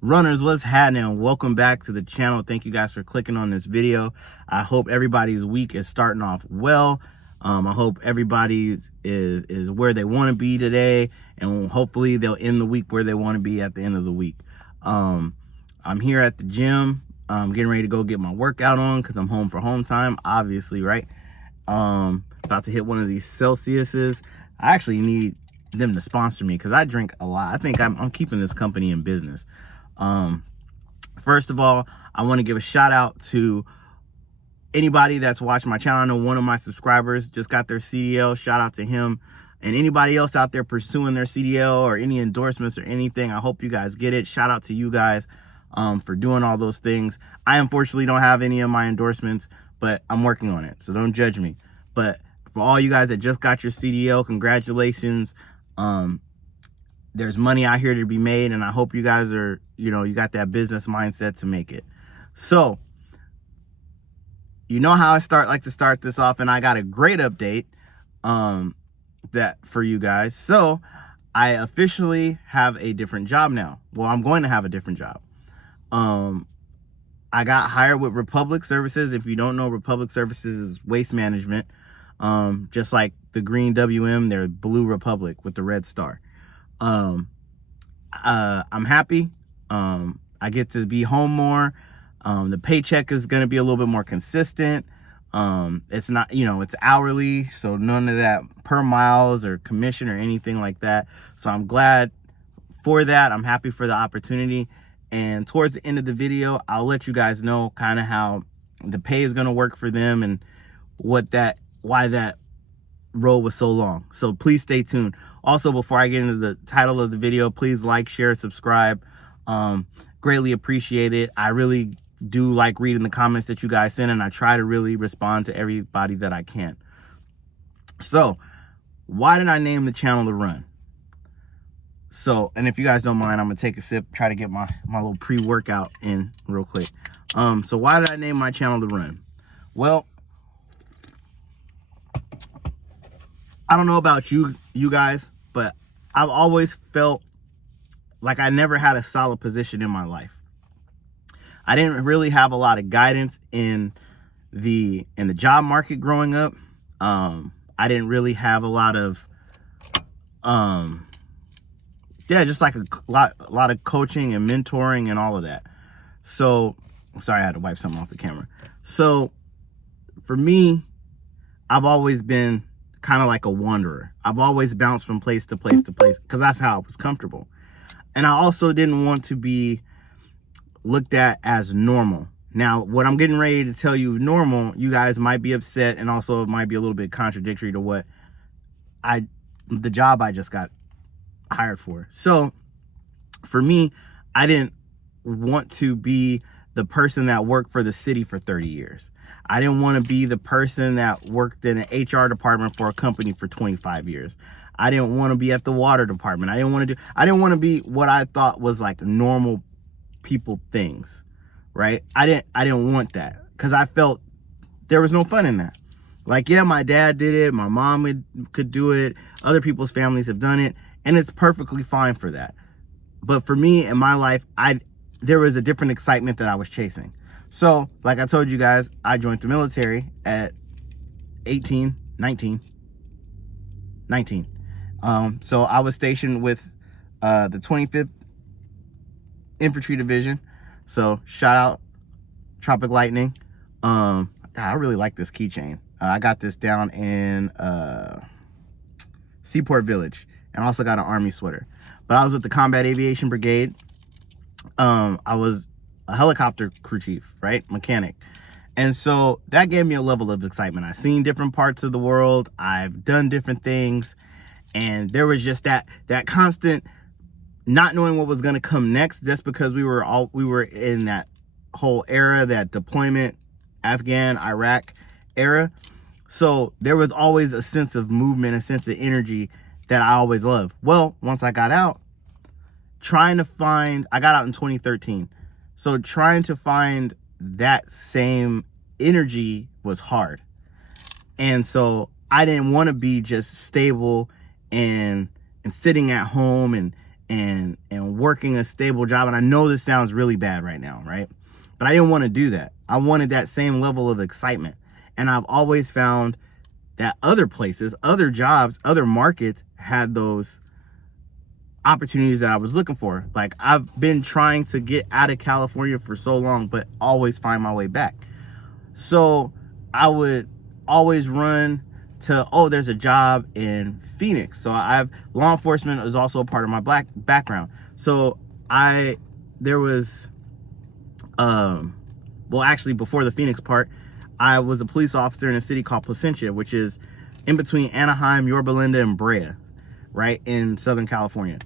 Runners, what's happening? Welcome back to the channel. Thank you guys for clicking on this video. I hope everybody's week is starting off well. I hope everybody's is where they want to be today, and hopefully they'll end the week where they want to be at the end of the week. I'm here at the gym. I'm getting ready to go get my workout on because I'm home for home time, obviously, right? About to hit one of these Celsiuses. I actually need them to sponsor me because I drink a lot. I think I'm keeping this company in business. First of all, I want to give a shout out to anybody that's watching my channel. I know one of my subscribers just got their CDL. Shout out to him. And anybody else out there pursuing their CDL or any endorsements or anything, I hope you guys get it. Shout out to you guys for doing all those things. I unfortunately don't have any of my endorsements, but I'm working on it, so don't judge me. But for all you guys that just got your CDL, congratulations. There's money out here to be made, and I hope you guys are, you got that business mindset to make it. So, you know how I like to start this off, and I got a great update that for you guys. So, I officially have a different job now. Well, I'm going to have a different job. I got hired with Republic Services. If you don't know, Republic Services is waste management. Just like the green WM, they're Blue Republic with the red star. I'm happy. I get to be home more. The paycheck is going to be a little bit more consistent. It's not, it's hourly, so none of that per miles or commission or anything like that. So I'm glad for that. I'm happy for the opportunity. And towards the end of the video, I'll let you guys know kind of how the pay is going to work for them and why that road was so long. So please stay tuned. Also, before I get into the title of the video, please like, share, subscribe. Greatly appreciate it. I really do like reading the comments that you guys send, and I try to really respond to everybody that I can. So why did I name the channel The Run? So, and if you guys don't mind, I'm gonna take a sip, try to get my little pre-workout in real quick. So why did I name my channel The Run? Well, I don't know about you guys, but I've always felt like I never had a solid position in my life. I didn't really have a lot of guidance in the job market growing up. I didn't really have a lot of just like a lot of coaching and mentoring and all of that. So sorry, I had to wipe something off the camera. So for me, I've always been kind of like a wanderer. I've always bounced from place to place to place because that's how I was comfortable. And I also didn't want to be looked at as normal. Now, what I'm getting ready to tell you normal, you guys might be upset, and also it might be a little bit contradictory to what the job I just got hired for. So for me, I didn't want to be the person that worked for the city for 30 years. I didn't want to be the person that worked in an HR department for a company for 25 years. I didn't want to be at the water department. I didn't want to be what I thought was like normal people things, right? I didn't want that because I felt there was no fun in that. Like, yeah, my dad did it. My mom could do it. Other people's families have done it. And it's perfectly fine for that. But for me in my life, there was a different excitement that I was chasing. So, like I told you guys, I joined the military at 19. So I was stationed with the 25th Infantry Division. So shout out Tropic Lightning. God, I really like this keychain. I got this down in Seaport Village. And also got an Army sweater. But I was with the Combat Aviation Brigade. I was a helicopter crew chief, right? Mechanic. And so that gave me a level of excitement. I've seen different parts of the world. I've done different things. And there was just that constant not knowing what was going to come next, just because we were in that whole era, that deployment, Afghan, Iraq era. So there was always a sense of movement, a sense of energy that I always loved. Well, once I got out, I got out in 2013. So trying to find that same energy was hard. And so I didn't want to be just stable and sitting at home and and working a stable job. And I know this sounds really bad right now, right? But I didn't want to do that. I wanted that same level of excitement. And I've always found that other places, other jobs, other markets had those opportunities that I was looking for. Like, I've been trying to get out of California for so long, but always find my way back. So I would always run to, oh, there's a job in Phoenix. So law enforcement is also a part of my black background. So there was, well, actually before the Phoenix part, I was a police officer in a city called Placentia, which is in between Anaheim, Yorba Linda, and Brea, right, in Southern California.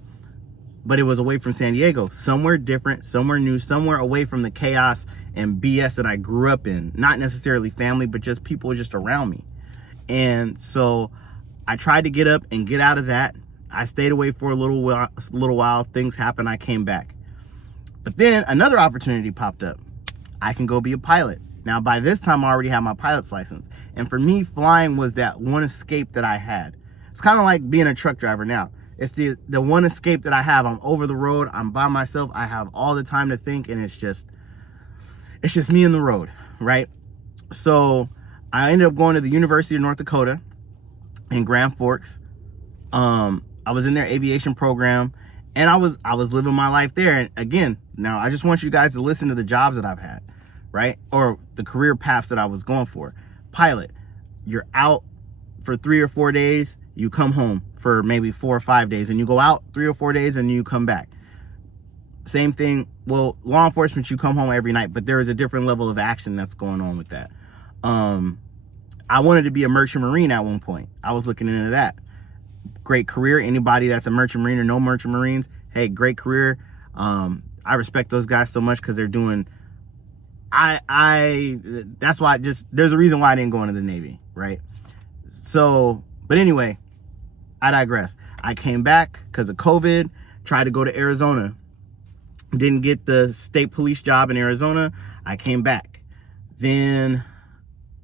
But it was away from San Diego, somewhere different, somewhere new, somewhere away from the chaos and BS that I grew up in. Not necessarily family, but just people just around me. And so I tried to get up and get out of that. I stayed away for a little while. Things happened. I came back. But then another opportunity popped up. I can go be a pilot. Now, by this time, I already had my pilot's license. And for me, flying was that one escape that I had. It's kind of like being a truck driver now. It's the one escape that I have. I'm over the road. I'm by myself. I have all the time to think, and it's just me and the road, right? So I ended up going to the University of North Dakota in Grand Forks. I was in their aviation program, and I was living my life there. And again, now I just want you guys to listen to the jobs that I've had, right? Or the career paths that I was going for. Pilot, you're out for 3 or 4 days, you come home for maybe 4 or 5 days, and you go out 3 or 4 days and you come back. Same thing. Well, law enforcement, you come home every night, but there is a different level of action that's going on with that. I wanted to be a merchant marine at one point. I was looking into that. Great career. Anybody that's a merchant marine or no merchant marines, hey, great career. I respect those guys so much because they're doing, that's why there's a reason why I didn't go into the Navy, right? So, but anyway, I digress. I came back because of COVID, tried to go to Arizona. Didn't get the state police job in Arizona. I came back. Then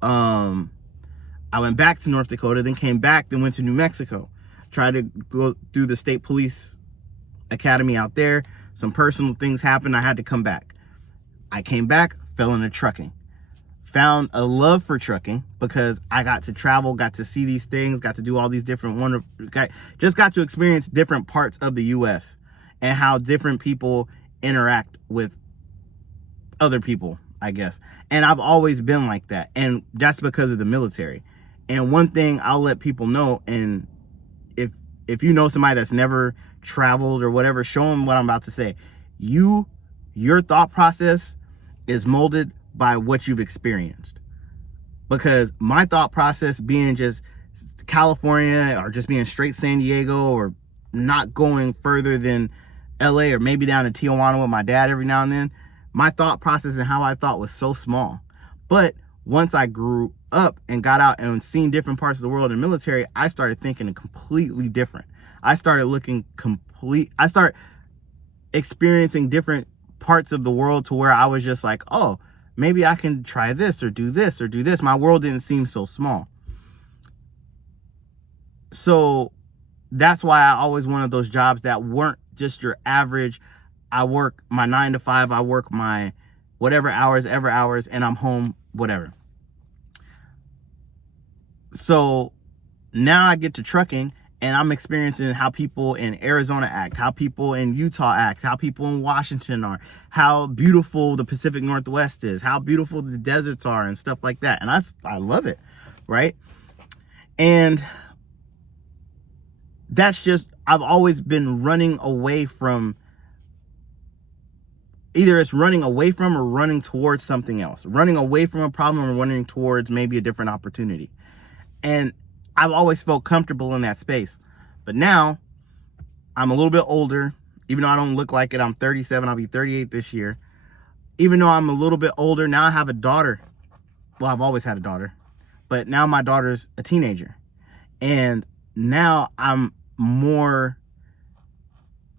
I went back to North Dakota, then came back, then went to New Mexico. Tried to go through the state police academy out there. Some personal things happened. I had to come back. I came back, fell into trucking. Found a love for trucking because I got to travel, got to see these things, got to do all these different just got to experience different parts of the U.S. and how different people interact with other people, I guess. And I've always been like that. And that's because of the military. And one thing I'll let people know, and if you know somebody that's never traveled or whatever, show them what I'm about to say. Your thought process is molded by what you've experienced. Because my thought process being just California or just being straight San Diego or not going further than LA or maybe down to Tijuana with my dad every now and then, my thought process and how I thought was so small. But once I grew up and got out and seen different parts of the world in the military, I started thinking completely different. I started experiencing different parts of the world to where I was just like, oh, maybe I can try this or do this or do this. My world didn't seem so small. So that's why I always wanted those jobs that weren't just your average, I work my 9 to 5, I work my whatever hours, ever hours, and I'm home, whatever. So now I get to trucking and I'm experiencing how people in Arizona act, how people in Utah act, how people in Washington are, how beautiful the Pacific Northwest is, how beautiful the deserts are and stuff like that. And I love it, right? And that's just, I've always been running away from, either it's running away from or running towards something else, running away from a problem or running towards maybe a different opportunity. And I've always felt comfortable in that space. But now I'm a little bit older, even though I don't look like it. I'm 37, I'll be 38 this year. Even though I'm a little bit older, now I have a daughter. Well, I've always had a daughter, but now my daughter's a teenager. And now I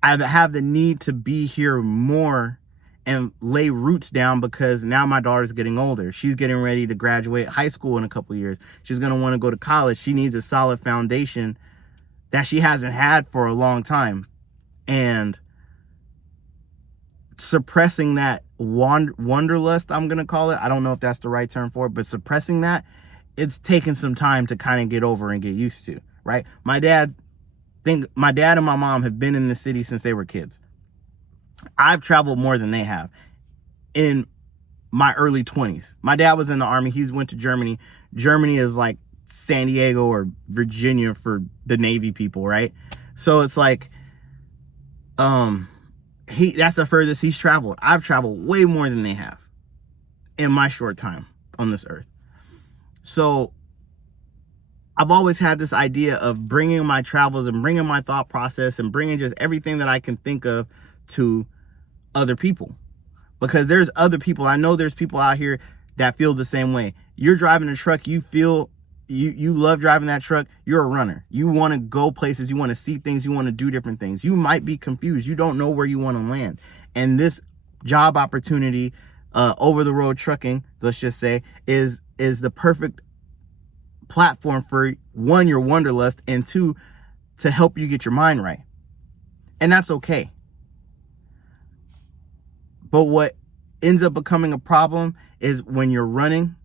have the need to be here more and lay roots down because now my daughter's getting older. She's getting ready to graduate high school in a couple of years. She's going to want to go to college. She needs a solid foundation that she hasn't had for a long time. And suppressing that wanderlust, I'm gonna call it, I don't know if that's the right term for it, but suppressing that, it's taken some time to kind of get over and get used to, right? My dad and my mom have been in the city since they were kids. I've traveled more than they have in my early 20s. My dad was in the Army. He's went to Germany. Germany is like San Diego or Virginia for the Navy people, right? So it's like, that's the furthest he's traveled. I've traveled way more than they have in my short time on this earth. So I've always had this idea of bringing my travels and bringing my thought process and bringing just everything that I can think of to other people, because there's other people. I know there's people out here that feel the same way. You're driving a truck, you feel you love driving that truck. You're a runner. You want to go places, you want to see things, you want to do different things. You might be confused. You don't know where you want to land. And this job opportunity, over the road trucking, let's just say, is the perfect platform for, one, your wanderlust, and two, to help you get your mind right. And that's okay. But what ends up becoming a problem is when you're running,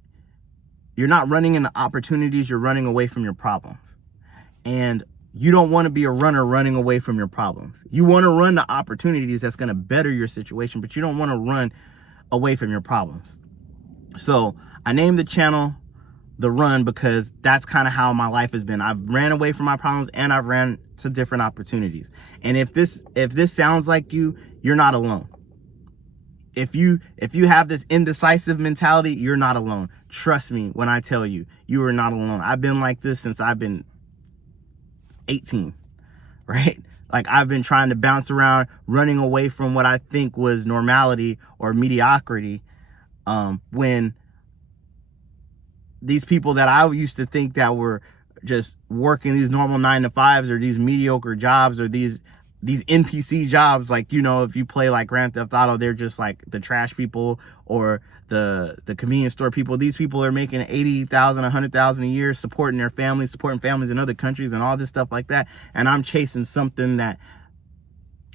you're not running into opportunities, you're running away from your problems. And you don't want to be a runner running away from your problems. You want to run the opportunities that's going to better your situation, but you don't want to run away from your problems. So I named the channel The Run because that's kind of how my life has been. I've ran away from my problems and I've ran to different opportunities. And if this sounds like you're not alone. If you have this indecisive mentality, you're not alone. Trust me when I tell you, you are not alone. I've been like this since I've been 18, right? Like, I've been trying to bounce around, running away from what I think was normality or mediocrity, when these people that I used to think that were just working these normal 9-to-5s or these mediocre jobs or these NPC jobs, like, you know, if you play like Grand Theft Auto, they're just like the trash people or the convenience store people. These people are making $80,000, $100,000 a year, supporting their families, supporting families in other countries and all this stuff like that. And I'm chasing something that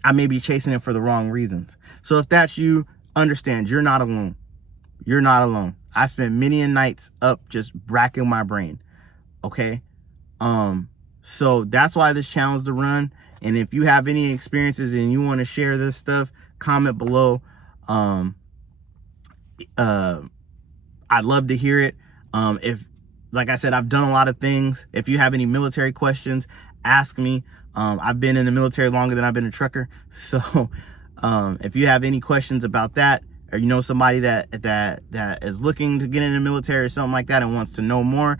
I may be chasing it for the wrong reasons. So if that's you, understand, you're not alone. You're not alone. I spent many nights up just racking my brain. Okay. So that's why this channel is The Run. And if you have any experiences and you want to share this stuff, comment below. I'd love to hear it. If, like I said, I've done a lot of things. If you have any military questions, ask me. I've been in the military longer than I've been a trucker. So if you have any questions about that, or you know somebody that is looking to get in the military or something like that and wants to know more,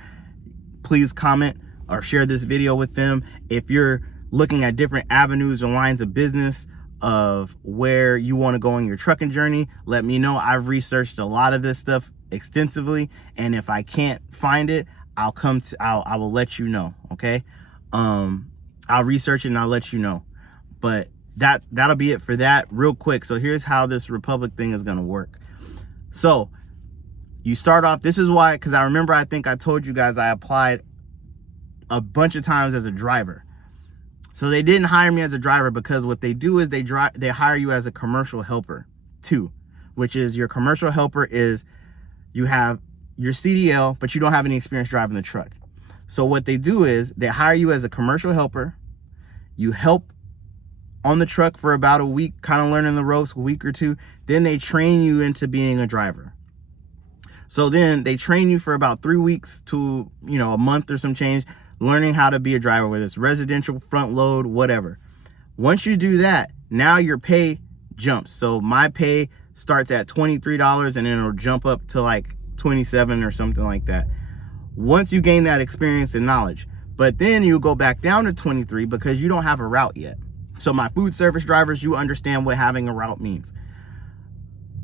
please comment or share this video with them. If you're looking at different avenues and lines of business of where you want to go on your trucking journey, let me know. I've researched a lot of this stuff extensively, and if I can't find it, I will let you know. Okay. I'll research it and I'll let you know. But that'll be it for that. Real quick, so here's how this Republic thing is going to work. So you start off, this is why, because I remember, I think I told you guys I applied a bunch of times as a driver. So they didn't hire me as a driver, because what they do is they hire you as a commercial helper too, which is, your commercial helper is, you have your CDL, but you don't have any experience driving the truck. So what they do is they hire you as a commercial helper. You help on the truck for about a week, kind of learning the ropes, a week or two. Then they train you into being a driver. So then they train you for about 3 weeks to, you know, a month or some change, learning how to be a driver, whether it's residential, front load, whatever. Once you do that, now your pay jumps. So my pay starts at $23 and then it'll jump up to like 27 or something like that, once you gain that experience and knowledge. But then you go back down to 23 because you don't have a route yet. So my food service drivers, you understand what having a route means.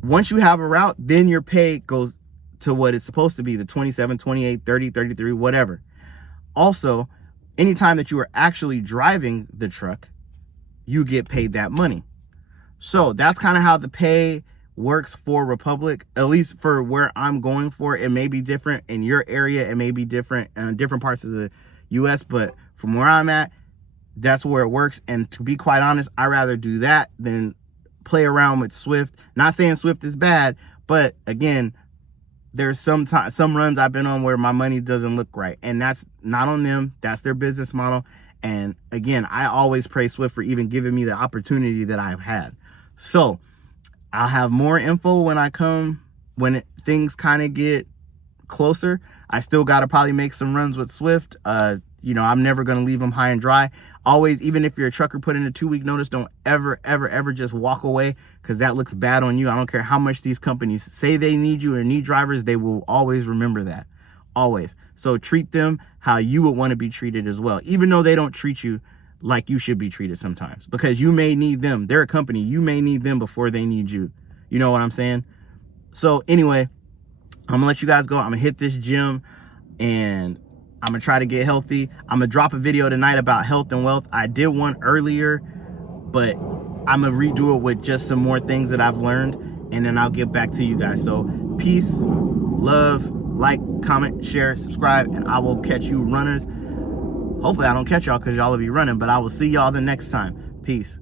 Once you have a route, then your pay goes to what it's supposed to be, the 27, 28, 30, 33, whatever. Also, anytime that you are actually driving the truck, you get paid that money. So that's kind of how the pay works for Republic, at least for where I'm going for. It may be different in your area. It may be different in different parts of the US, but from where I'm at, that's where it works. And to be quite honest, I rather do that than play around with Swift. Not saying Swift is bad, but again, there's some runs I've been on where my money doesn't look right, and that's not on them. That's their business model. And again, I always praise Swift for even giving me the opportunity that I've had. So I'll have more info when things kind of get closer. I still got to probably make some runs with Swift. You know, I'm never going to leave them high and dry. Always, even if you're a trucker, put in a 2-week notice. Don't ever just walk away, because that looks bad on you. I don't care how much these companies say they need you or need drivers. They will always remember that. Always. So treat them how you would want to be treated as well, even though they don't treat you like you should be treated sometimes, because you may need them. They're a company. You may need them before they need you. You know what I'm saying? So anyway, I'm gonna let you guys go. I'm gonna hit this gym and I'm gonna try to get healthy. I'm gonna drop a video tonight about health and wealth. I did one earlier, but I'm gonna redo it with just some more things that I've learned, and then I'll get back to you guys. So peace, love, like, comment, share, subscribe, and I will catch you runners. Hopefully I don't catch y'all because y'all will be running, but I will see y'all the next time. Peace.